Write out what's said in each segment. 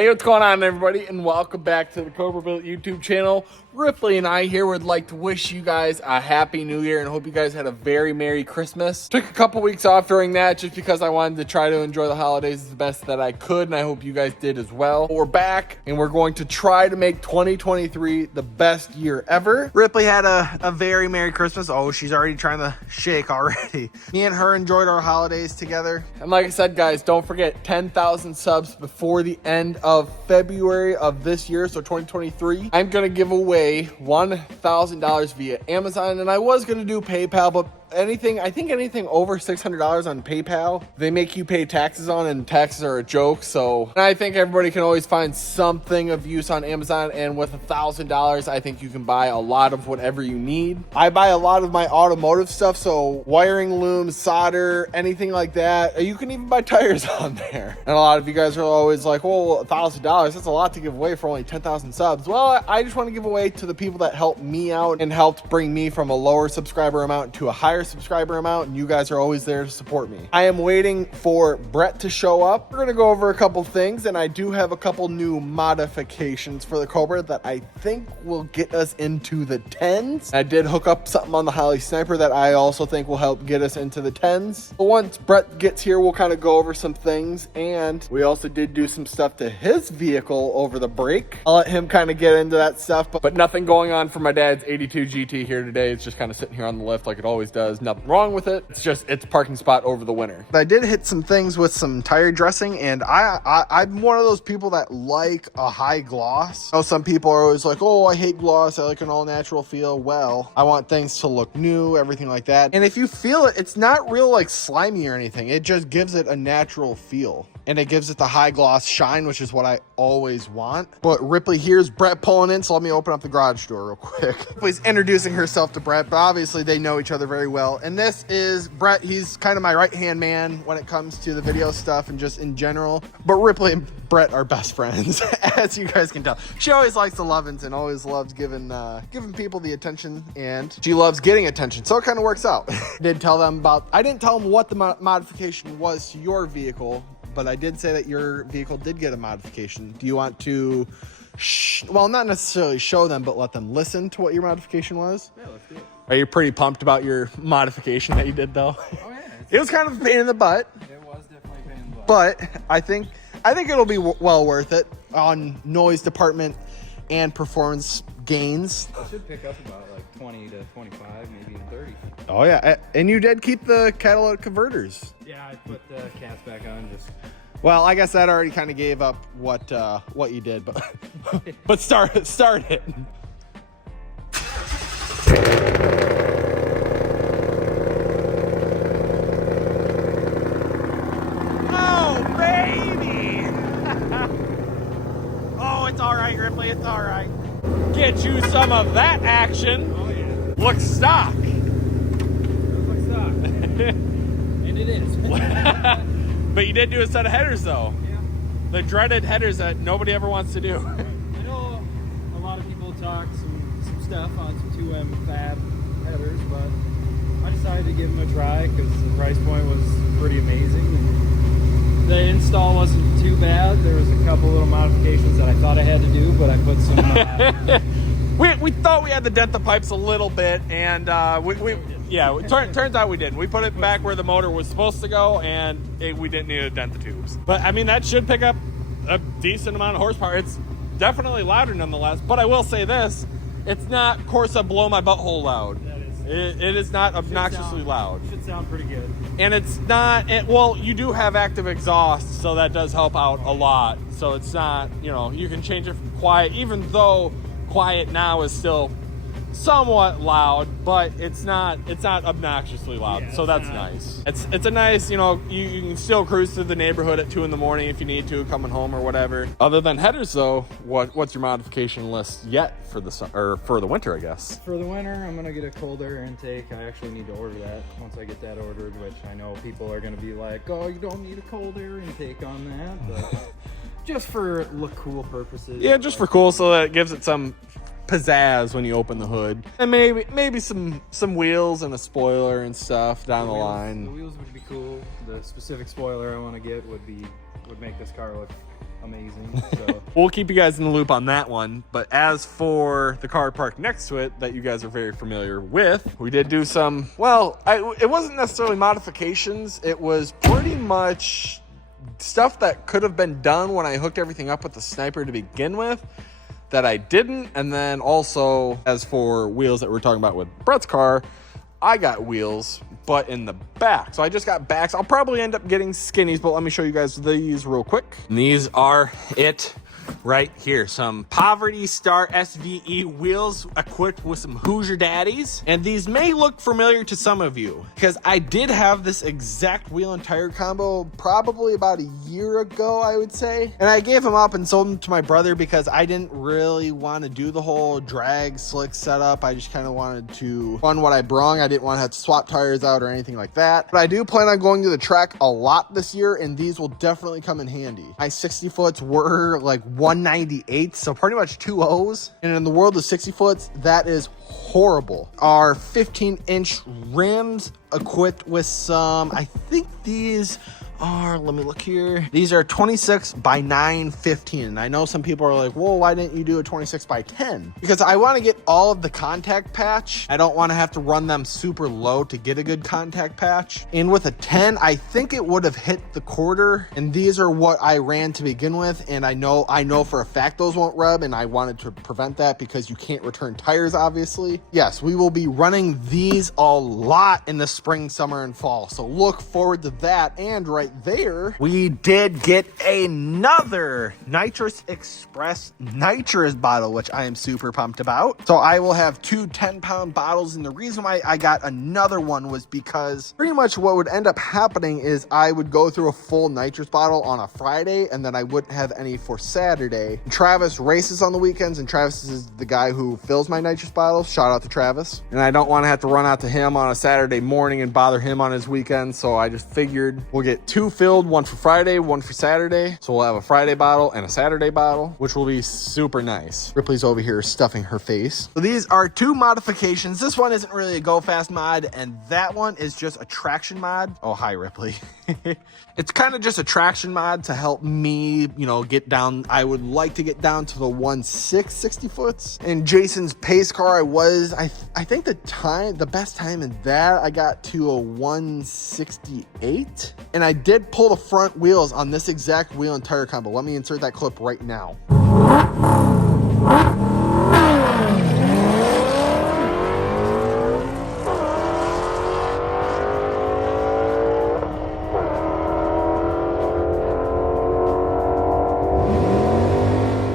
Hey, what's going on, everybody, and welcome back to the Cobra Built YouTube channel. Ripley and I here would like to wish you guys a happy new year and hope you guys had a very Merry Christmas. Took a couple weeks off during that just because I wanted to try to enjoy the holidays the best that I could, and I hope you guys did as well. But we're back, and we're going to try to make 2023 the best year ever. Ripley had a very Merry Christmas. Oh, she's already trying to shake already. Me and her enjoyed our holidays together. And like I said, guys, don't forget 10,000 subs before the end of February of this year, so 2023. I'm gonna give away $1,000 via Amazon, and I was gonna do PayPal, but I think anything over $600 on PayPal, they make you pay taxes on, and taxes are a joke. So I think everybody can always find something of use on Amazon, and with $1,000, I think you can buy a lot of whatever you need. I buy a lot of my automotive stuff, so wiring looms, solder, anything like that. You can even buy tires on there. And a lot of you guys are always like, well, $1,000, that's a lot to give away for only 10,000 subs. Well, I just want to give away to the people that helped me out and helped bring me from a lower subscriber amount to a higher subscriber amount, and you guys are always there to support me. I am waiting for Brett to show up. We're gonna go over a couple things, and I do have a couple new modifications for the Cobra that I think will get us into the 10s. I did hook up something on the Holley Sniper that I also think will help get us into the 10s. But once Brett gets here, we'll kind of go over some things, and we also did do some stuff to his vehicle over the break. I'll let him kind of get into that stuff, but nothing going on for my dad's 82 GT here today. It's just kind of sitting here on the lift like it always does. Nothing wrong with it. It's just its parking spot over the winter. But I did hit some things with some tire dressing, and I'm one of those people that like a high gloss. I know some people are always like, oh, I hate gloss, I like an all natural feel. Well, I want things to look new, everything like that. And if you feel it, it's not real like slimy or anything. It just gives it a natural feel, and it gives it the high gloss shine, which is what I always want. But Ripley, here's Brett pulling in, so let me open up the garage door real quick. Ripley's introducing herself to Brett, but obviously they know each other very well. And this is Brett. He's kind of my right-hand man when it comes to the video stuff and just in general. But Ripley and Brett are best friends, as you guys can tell. She always likes the lovins and always loves giving people the attention, and she loves getting attention, so it kind of works out. I didn't tell them what the modification was to your vehicle, but I did say that your vehicle did get a modification. Do you want to well, not necessarily show them, but let them listen to what your modification was? Yeah, let's do it. Are you pretty pumped about your modification that you did, though? Oh yeah, it was kind of a pain in the butt. It was definitely a pain in the butt. But I think it'll be well worth it on noise department and performance gains. It should pick up about like 20 to 25, maybe even 30. Oh yeah, and you did keep the catalytic converters. Yeah, I put the cats back on just. Well, I guess that already kind of gave up what you did, but but start it. Oh baby! Oh, it's all right, Ripley. It's all right. Get you some of that action. Oh yeah. Look stock. Looks like stock. And it is. But you did do a set of headers, though. Yeah. The dreaded headers that nobody ever wants to do. I know a lot of people talk some stuff on some 2M fab headers, but I decided to give them a try because the price point was pretty amazing. And the install wasn't too bad. There was a couple little modifications that I thought I had to do, but I put some... we thought we had to dent the pipes a little bit, and turns out we didn't. We put it back where the motor was supposed to go, and we didn't need to dent the tubes. But I mean, that should pick up a decent amount of horsepower. It's definitely louder nonetheless, but I will say this, it's not Corsa blow my butthole loud. It is not obnoxiously loud. Should sound pretty good. And it's not, well, you do have active exhaust, so that does help out a lot. So it's not, you can change it from quiet, even though quiet now is still somewhat loud, but it's not obnoxiously loud. Yeah, so that's nice. It's a nice, you can still cruise through the neighborhood at 2 a.m. if you need to, coming home or whatever. Other than headers, though, what's your modification list yet for the winter, I guess? For the winter, I'm gonna get a cold air intake. I actually need to order that. Once I get that ordered, which I know people are gonna be like, oh, you don't need a cold air intake on that, but just for look cool purposes. Yeah, just for cool, so that it gives it some pizzazz when you open the hood, and maybe some wheels and a spoiler and stuff down the line. The wheels would be cool. The specific spoiler I want to get would make this car look amazing. So We'll keep you guys in the loop on that one. But as for the car parked next to it that you guys are very familiar with, we did do some, well, it wasn't necessarily modifications. It was pretty much stuff that could have been done when I hooked everything up with the Sniper to begin with that I didn't. And then also, as for wheels that we're talking about with Brett's car, I got wheels, but in the back. So I just got backs. I'll probably end up getting skinnies, but let me show you guys these real quick. And these are it right here. Some Poverty Star SVE wheels equipped with some Hoosier Daddies. And these may look familiar to some of you because I did have this exact wheel and tire combo probably about a year ago, I would say. And I gave them up and sold them to my brother because I didn't really want to do the whole drag slick setup. I just kind of wanted to fund what I brung. I didn't want to have to swap tires out or anything like that. But I do plan on going to the track a lot this year, and these will definitely come in handy. My 60 foots were like 198, so pretty much 2 O's. And in the world of 60 foots, that is horrible. Our 15-inch rims equipped with some, I think these are, let me look here. These are 26 by 9, 15. And I know some people are like, well, why didn't you do a 26 by 10? Because I want to get all of the contact patch. I don't want to have to run them super low to get a good contact patch. And with a 10, I think it would have hit the quarter. And these are what I ran to begin with. And I know for a fact those won't rub. And I wanted to prevent that because you can't return tires, obviously. Yes, we will be running these a lot in the spring, summer, and fall. So look forward to that. And right there, we did get another Nitrous Express nitrous bottle, which I am super pumped about. So I will have 2 10-pound bottles, and the reason why I got another one was because pretty much what would end up happening is I would go through a full nitrous bottle on a Friday, and then I wouldn't have any for Saturday. Travis races on the weekends, and Travis is the guy who fills my nitrous bottles. Shout out to Travis. And I don't want to have to run out to him on a Saturday morning and bother him on his weekend, so I just figured we'll get 2 filled, one for Friday, one for Saturday. So we'll have a Friday bottle and a Saturday bottle, which will be super nice. Ripley's over here stuffing her face. So these are 2 modifications. This one isn't really a go fast mod, and that one is just a traction mod. Oh, hi, Ripley. It's kind of just a traction mod to help me, get down. I would like to get down to the 1.6 60 foots. In Jason's pace car, I think the best time in that, I got to a 168. And I did pull the front wheels on this exact wheel and tire combo. Let me insert that clip right now.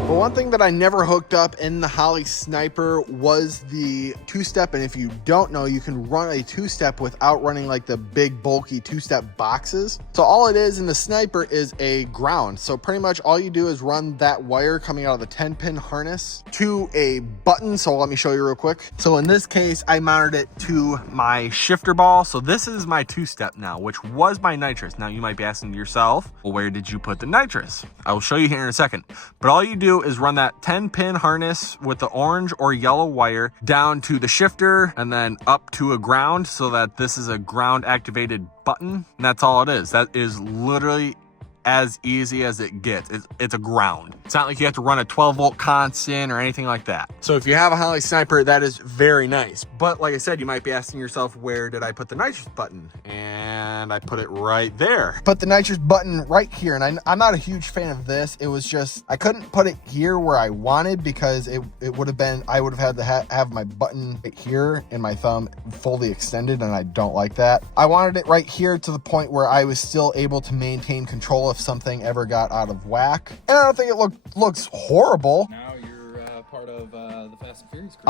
One thing that I never hooked up in the Holley Sniper was the 2-step, and if you don't know, you can run a 2-step without running like the big bulky 2-step boxes. So all it is in the Sniper is a ground. So pretty much all you do is run that wire coming out of the 10-pin harness to a button. So let me show you real quick. So in this case, I mounted it to my shifter ball. So this is my 2-step now, which was my nitrous. Now you might be asking yourself, well, where did you put the nitrous? I will show you here in a second. But all you do is run that 10-pin harness with the orange or yellow wire down to the shifter and then up to a ground so that this is a ground activated button. And that's all it is. That is literally as easy as it gets. It's a ground. It's not like you have to run a 12-volt constant or anything like that. So if you have a Holley Sniper, that is very nice. But like I said, you might be asking yourself, where did I put the nitrous button? And I put it right there. Put the nitrous button right here. And I'm not a huge fan of this. It was just, I couldn't put it here where I wanted because it would have been, I would have had to have my button right here and my thumb fully extended, and I don't like that. I wanted it right here to the point where I was still able to maintain control if something ever got out of whack. And I don't think it looks horrible. now you're part of the Fast and Furious crew.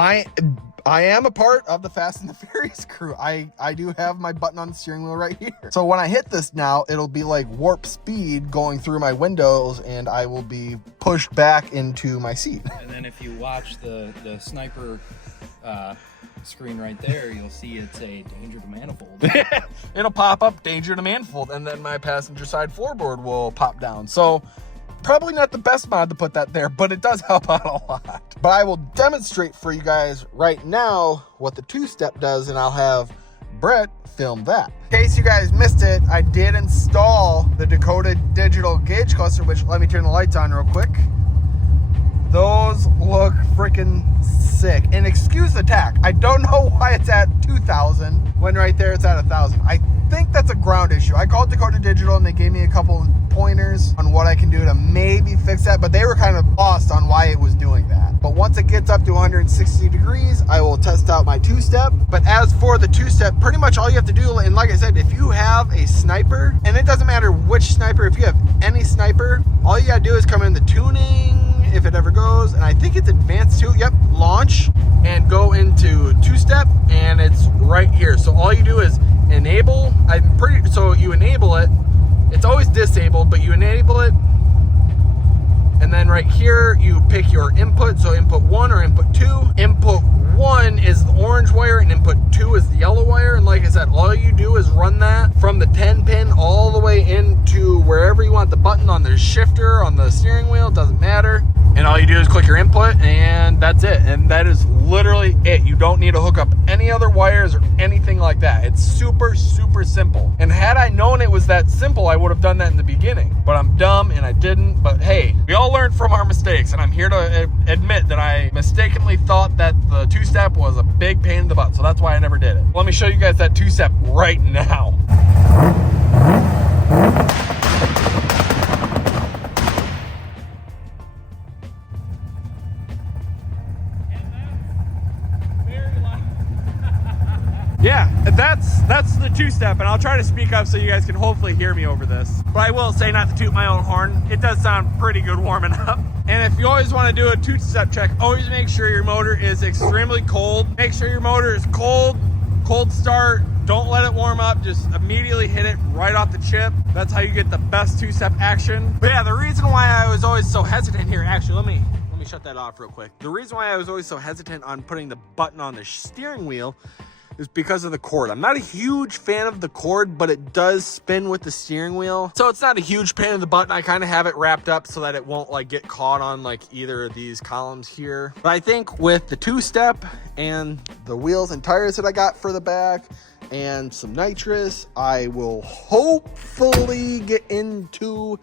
I am a part of the Fast and the Furious crew. I do have my button on the steering wheel right here. So when I hit this now, it'll be like warp speed going through my windows, and I will be pushed back into my seat. And then if you watch the Sniper screen right there, you'll see it's a danger to manifold. It'll pop up danger to manifold, and then my passenger side floorboard will pop down. So probably not the best mod to put that there, but it does help out a lot. But I will demonstrate for you guys right now what the 2-step does, and I'll have Brett filmed that. In case you guys missed it, I did install the Dakota digital gauge cluster, which, let me turn the lights on real quick. Those look freaking sick. And excuse the tack, I don't know why it's at 2,000 when right there it's at 1,000. I think that's a ground issue. I called Dakota Digital and they gave me a couple pointers on what I can do to maybe fix that, but they were kind of lost on why it was doing that. But once it gets up to 160 degrees, I will test out my two-step. But as for the two-step, pretty much all you have to do, and like I said, if you have a sniper, and it doesn't matter which sniper, if you have any sniper, all you gotta do is come in the tuning, if it ever goes, and I think it's advanced too. Yep, launch and go into two-step, and it's right here. So all you do is enable. So you enable it. It's always disabled, but you enable it, and then right here you pick your input. So input 1 or input 2. Input 1 is the orange wire and input 2 is the yellow wire. And like I said, all you do is run that from the 10 pin all the way into wherever you want the button on the shifter, on the steering wheel, doesn't matter. And all you do is click your input, and that's it. And that is literally it. You don't need to hook up any other wires or anything like that. It's super, super simple. And had I known it was that simple, I would have done that in the beginning. But I'm dumb and I didn't. But hey, we all learn from our mistakes. And I'm here to admit that I mistakenly thought that the two-step was a big pain in the butt. So that's why I never did it. Let me show you guys that two-step right now. Yeah, that's the two-step, and I'll try to speak up so you guys can hopefully hear me over this. But I will say, not to toot my own horn, it does sound pretty good warming up. And if you always want to do a two-step check, always make sure your motor is extremely cold. Make sure your motor is cold start. Don't let it warm up, just immediately hit it right off the chip. That's how you get the best two-step action. But yeah, the reason why I was always so hesitant here, actually, let me shut that off real quick. The reason why I was always so hesitant on putting the button on the steering wheel is because of the cord. I'm not a huge fan of the cord, but it does spin with the steering wheel. So it's not a huge pain in the butt. I kind of have it wrapped up so that it won't like get caught on like either of these columns here. But I think with the two-step and the wheels and tires that I got for the back and some nitrous, I will hopefully get into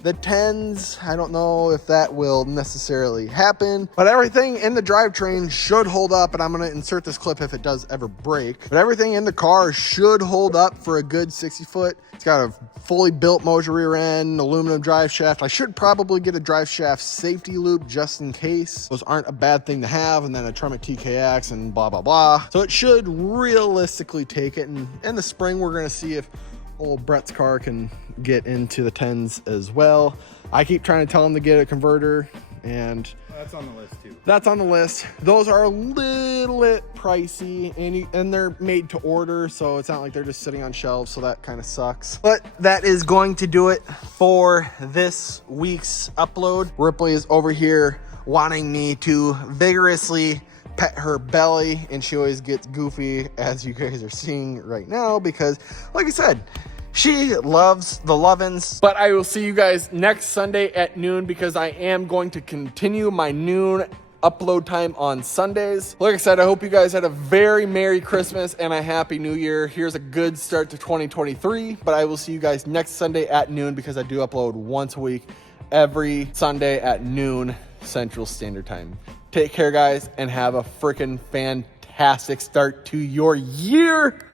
the 10s. I don't know if that will necessarily happen, but everything in the drivetrain should hold up, and I'm going to insert this clip if it does ever break. But everything in the car should hold up for a good 60 foot. It's got a fully built Moser rear end, aluminum drive shaft. I should probably get a drive shaft safety loop just in case. Those aren't a bad thing to have, and then a Tremec TKX and blah, blah, blah. So it should realistically take it, and in the spring, we're going to see if old Brett's car can get into the 10s as well. I keep trying to tell him to get a converter, and that's on the list too. That's on the list. Those are a little bit pricey, and they're made to order, so it's not like they're just sitting on shelves, so that kind of sucks. But that is going to do it for this week's upload. Ripley is over here wanting me to vigorously pet her belly, and she always gets goofy, as you guys are seeing right now, because like I said, she loves the lovin's. But I will see you guys next Sunday at noon, because I am going to continue my noon upload time on Sundays. Like I said, I hope you guys had a very Merry Christmas and a Happy New Year. Here's a good start to 2023, but I will see you guys next Sunday at noon, because I do upload once a week, every Sunday at noon Central Standard Time. Take care, guys, and have a freaking fantastic start to your year.